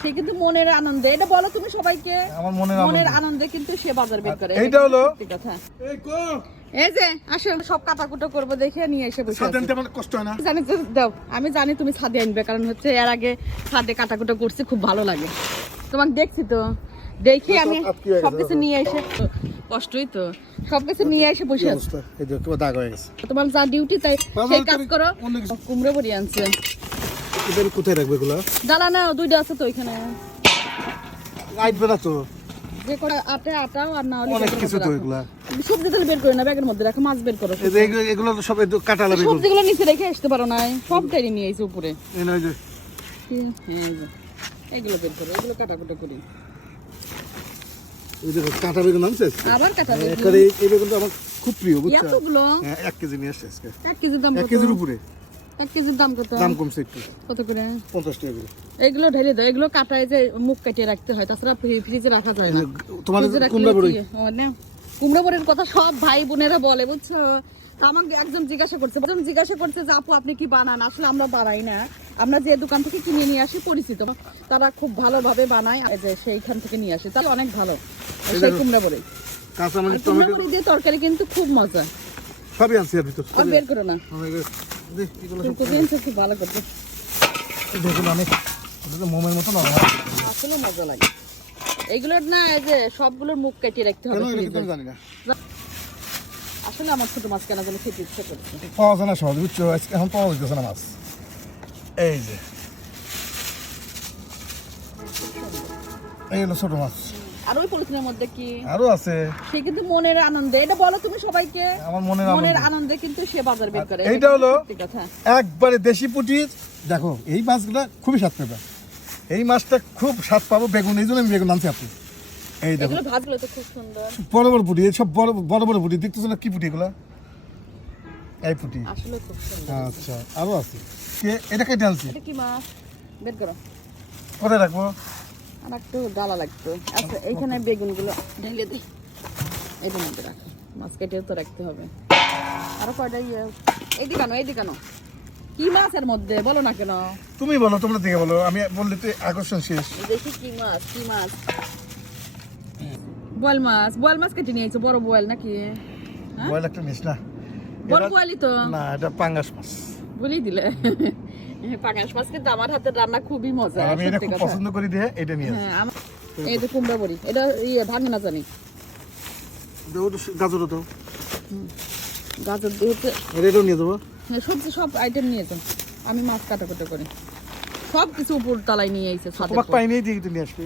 সে কিন্তু মনের আনন্দে। এটা বলো তুমি সবাইকে। আমার মনের মনের আনন্দ কিন্তু সে বাজার বের করে। এইটা হলো কথা। এই কো। এই যে আসো সব কাটাকুটো করব দেখে নিয়ে এসে বসে আছি। আমার কষ্ট হয় না। জানি তো দাও আমি জানি তুমি ছাদে আনবে কারণ হচ্ছে এর আগে ছাদে কাটাকুটো করছি খুব ভালো লাগে। তোমাকে দেখছি তো। দেখি আমি সবকিছু নিয়ে এসে কষ্টই তো। সবকিছু নিয়ে এসে বসে আছি। এই দেখো দাগ হয়ে গেছে। তোমার যা ডিউটি তাই সেই কাজ করো। কুমড়ো বড়ি আনছে। এদের কোথায় রাখবে এগুলো? জ্বালা না দুইটা আছে তো ওইখানে আইবে না তো। যে করে আটা আটাও আর না হলে অনেক কিছু তো। এগুলা। সবজি তাহলে বের করে না ব্যাগের মধ্যে রাখো মাছ বের করো। এই যে এগুলো- তো সব কাটা লাগবে। সবজিগুলো নিচে রেখে আসতে পারো না সবটাই নিয়ে এসে উপরে। এই না, এই যে। হ্যাঁ। এগুলো বের করো এগুলো কাটাকুটো করি। এই যে কাটা বেগুন আনছে আবার কাটা এই- এই বেগুনটা আমার খুব প্রিয় বুঝছ? এতগুলো? হ্যাঁ এক কেজি নিয়ে আসছে আজকে। এক কেজির দাম এক কেজির উপরে। এক কেজির দাম কত? দাম কমছে একটু। কত করে? পঞ্চাশ টাকা করে। এগুলো ঢেলে দাও এগুলো কাটায় যে মুখ কাটিয়ে রাখতে হয় তাছাড়া ফ্রিজে রাখা যায় না। তোমার ফ্রিজে রাখলে কুমড়া বড়ি? কি- ও, না। কুমড়ো বড়ির কথা সব ভাই বোনেরা বলে বুঝছ? আমাকে একজন জিজ্ঞাসা করছে একজন জিজ্ঞাসা করছে যে আপু আপনি কি বানান? আসলে আমরা বানাই না। আমরা যে দোকান থেকে কিনে নিয়ে আসি পরিচিত। তারা খুব ভালোভাবে বানায় যে সেইখান থেকে নিয়ে আসে। তাহলে অনেক ভালো সেই কুমড়া বড়ি। কাঁচা মানে টমেটো দিয়ে তরকারি কিন্তু খুব মজা। সবই এর ভিতর। বের করো না। আমি এগুলো- দেখ, এগুলো সব কিন্তু দিনছে খুব ভালো করছে দেখুন অনেক মোমের মতো আসলে মজা লাগে। এগুলোর না এই যে সবগুলোর মুখ কেটে রাখতে হবে জানি না। আসলে আমার ছোট মাছ কেনা যেন খেতে ইচ্ছে করছে। পাওয়া যায় না সহজ বুঝছ? আজকে এখন পাওয়া যাচ্ছে না মাছ। এই যে। এই হলো ছোট মাছ। আর ওই পলিথিনের মধ্যে কি? আরও আছে। সে কিন্তু মনের আনন্দে। এটা বলো তুমি সবাইকে। আমার মনের মনের আনন্দে কিন্তু সে বাজার বের করে। এইটা হলো একবারে দেশি পুঁটি দেখো এই মাছগুলো খুবই স্বাদ পাবে। এই মাছটা খুব স্বাদ পাবো বেগুন। এই জন্য আমি বেগুন আনছি আপনি এই দেখো। ভাতগুলো তো খুব সুন্দর। বড় বড় পুঁটি। সব বড় বড় বড় পুঁটি। দেখতেছো না কি পুঁটি এগুলা? এই পুঁটি। আসলে খুব সুন্দর আচ্ছা আরও আছে। কে এটা কেটে আনছি। এটা কি মাছ? বের করো। কোথায় রাখব? আমার একটু ডালা লাগতো। আচ্ছা এইখানে বেগুনগুলো ঢেলে দিই মধ্যে রাখো। মাছ কেটেও তো রাখতে হবে। আরও কয়টা ইয়ে? এইদিকে কেন এইদিকে কেন কি মাছের মধ্যে? বলো না কেন। তুমি বলো তোমরা দিকে বলো। আমি বললে তো আকর্ষণ শেষ। দেখি কি মাছ কি মাছ। বয়েল মাছ বয়েল মাছ কেটে নিয়েছো বড় বয়েল নাকি? হ্যাঁ? একটা নিস না। বড় বয়েলই তো। না এটা পাঙ্গাস মাছ। বলেই দিলে। পাঙাশ মাছ কিন্তু আমার হাতের রান্না খুবই মজা আমি এটা খুব পছন্দ করি দিয়ে এটা নিয়ে আসি। হ্যাঁ এই তো কুমড়া বড়ি এটা ইয়ে ভাঙে না জানি। গাজর তো। গাজর দিয়ে এটাও নিয়ে যাব। হ্যাঁ, সবজি সব আইটেম নিয়ে আমি মাছ কাটাকুটো করি। সব কিছু উপর তলায় নিয়ে তোমাকে উপর। পাইনি দিয়ে নিয়ে আসবি।